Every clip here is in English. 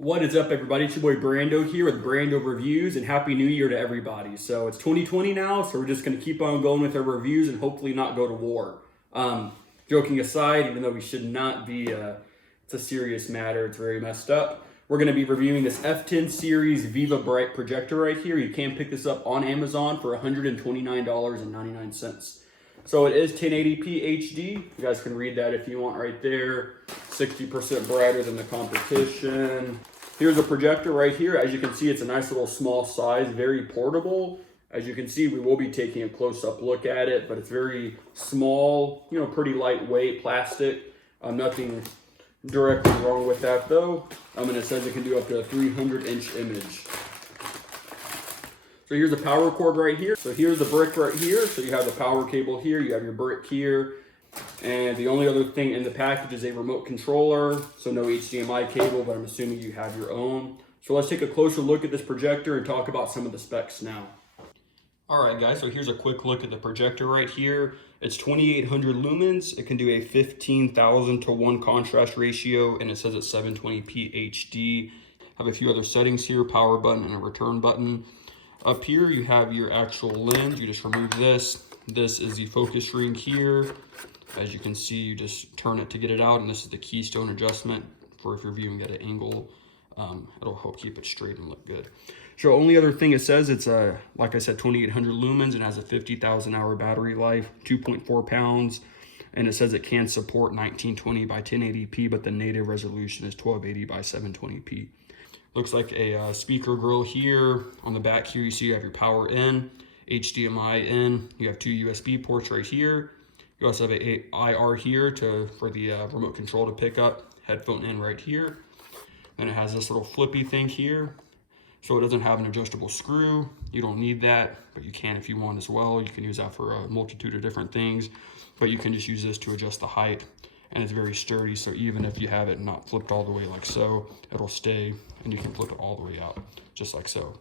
What is up, everybody? It's your boy Brando here with Brando Reviews, and Happy New Year to everybody. So it's 2020 now, so we're just going to keep on going with our reviews and hopefully not go to war. Joking aside, even though we should not be, it's a serious matter, it's very messed up. We're going to be reviewing this F10 series ViviBright projector right here. You can pick this up on Amazon for $129.99. So it is 1080p HD. You guys can read that if you want right there. 60% brighter than the competition. Here's a projector right here. As you can see, it's a nice little small size, very portable. As you can see, we will be taking a close-up look at it, but it's very small, pretty lightweight plastic. Nothing directly wrong with that though. And it says it can do up to a 300-inch image. So here's the power cord right here. So here's the brick right here. So you have the power cable here, you have your brick here. And the only other thing in the package is a remote controller. So no HDMI cable, but I'm assuming you have your own. So let's take a closer look at this projector and talk about some of the specs now. All right, guys, so here's a quick look at the projector right here. It's 2800 lumens. It can do a 15,000 to 1 contrast ratio, and it says it's 720p HD. Have a few other settings here, power button and a return button. Up here, you have your actual lens. You just remove this. This is the focus ring here. As you can see, you just turn it to get it out, and this is the keystone adjustment for if you're viewing at an angle. It'll help keep it straight and look good. So only other thing it says, it's like I said, 2800 lumens and has a 50,000 hour battery life, 2.4 pounds. And it says it can support 1920 by 1080p, but the native resolution is 1280 by 720p. Looks like a speaker grill here. On the back here, you see you have your power in, HDMI in. You have 2 USB ports right here. You also have a IR here for the remote control to pick up. Headphone in right here. Then it has this little flippy thing here. So it doesn't have an adjustable screw. You don't need that, but you can if you want as well. You can use that for a multitude of different things, but you can just use this to adjust the height. And it's very sturdy, so even if you have it not flipped all the way like so, it'll stay, and you can flip it all the way out, just like so.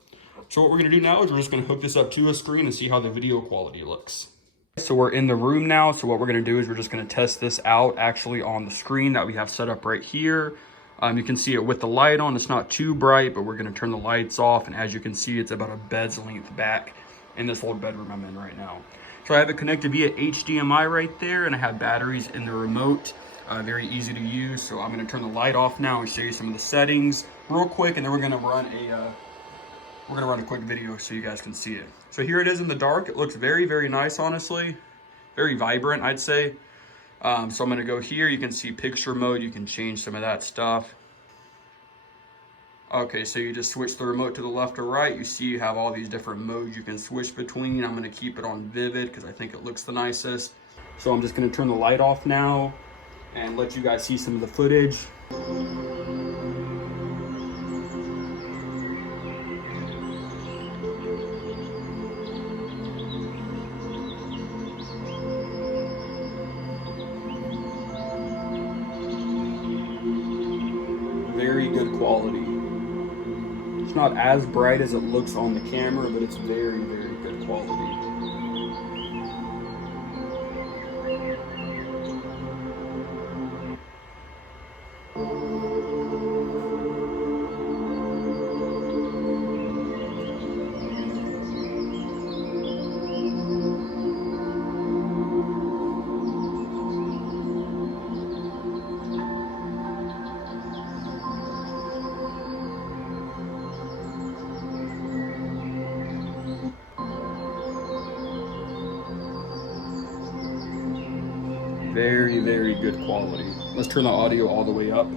So what we're gonna do now is we're just gonna hook this up to a screen and see how the video quality looks. So we're in the room now, so what we're gonna do is we're just gonna test this out actually on the screen that we have set up right here. You can see it with the light on. It's not too bright, but we're gonna turn the lights off, and as you can see, it's about a bed's length back in this little bedroom I'm in right now. So I have it connected via HDMI right there, and I have batteries in the remote. Very easy to use. So I'm going to turn the light off now and show you some of the settings real quick, and then we're going to run a quick video so you guys can see it. So here it is in the dark. It looks very, very nice, honestly. Very vibrant, I'd say. So I'm going to go here. You can see picture mode. You can change some of that stuff. Okay, so you just switch the remote to the left or right. You see you have all these different modes you can switch between. I'm going to keep it on vivid because I think it looks the nicest. So I'm just going to turn the light off now and let you guys see some of the footage. Very good quality. It's not as bright as it looks on the camera, but it's very, very good quality. Very, very good quality. Let's turn the audio all the way up.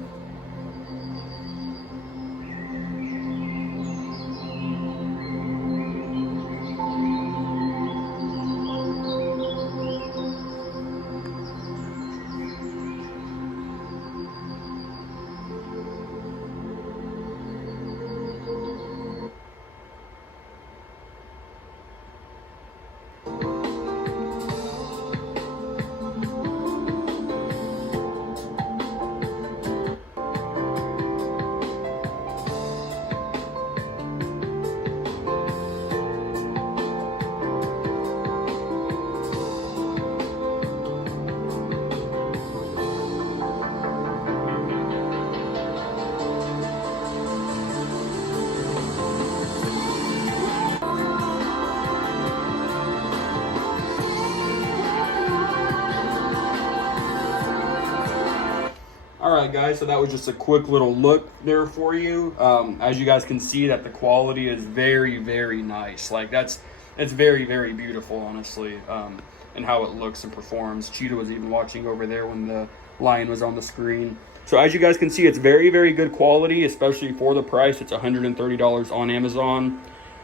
right, guys, so that was just a quick little look there for you. As you guys can see, that the quality is very, very nice. Like it's very, very beautiful, honestly, and how it looks and performs. Cheetah was even watching over there when the lion was on the screen. So as you guys can see, it's very, very good quality, especially for the price. It's $130 on Amazon.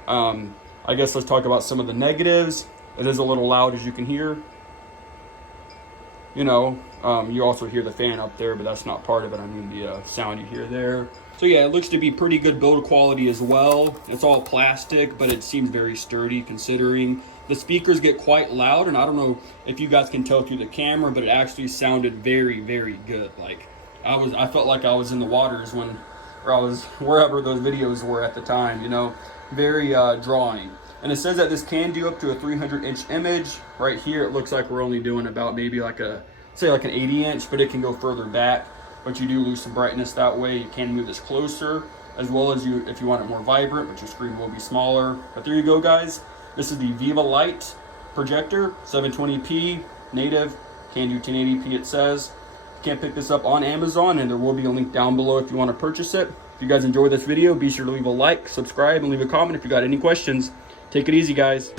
I guess let's talk about some of the negatives. It is a little loud, as you can hear. You know, you also hear the fan up there, but that's not part of it. I mean, the sound you hear there. So yeah, it looks to be pretty good build quality as well. It's all plastic, but it seems very sturdy considering. The speakers get quite loud, and I don't know if you guys can tell through the camera, but it actually sounded very, very good. Like I felt like I was in the waters or I was wherever those videos were at the time, you know, very drawing. And it says that this can do up to a 300-inch image. Right here, it looks like we're only doing about maybe like an 80-inch, but it can go further back. But you do lose some brightness that way. You can move this closer, as well as if you want it more vibrant, but your screen will be smaller. But there you go, guys. This is the ViviBright projector, 720p, native, can do 1080p, it says. You can pick this up on Amazon, and there will be a link down below if you want to purchase it. If you guys enjoyed this video, be sure to leave a like, subscribe, and leave a comment if you got any questions. Take it easy, guys.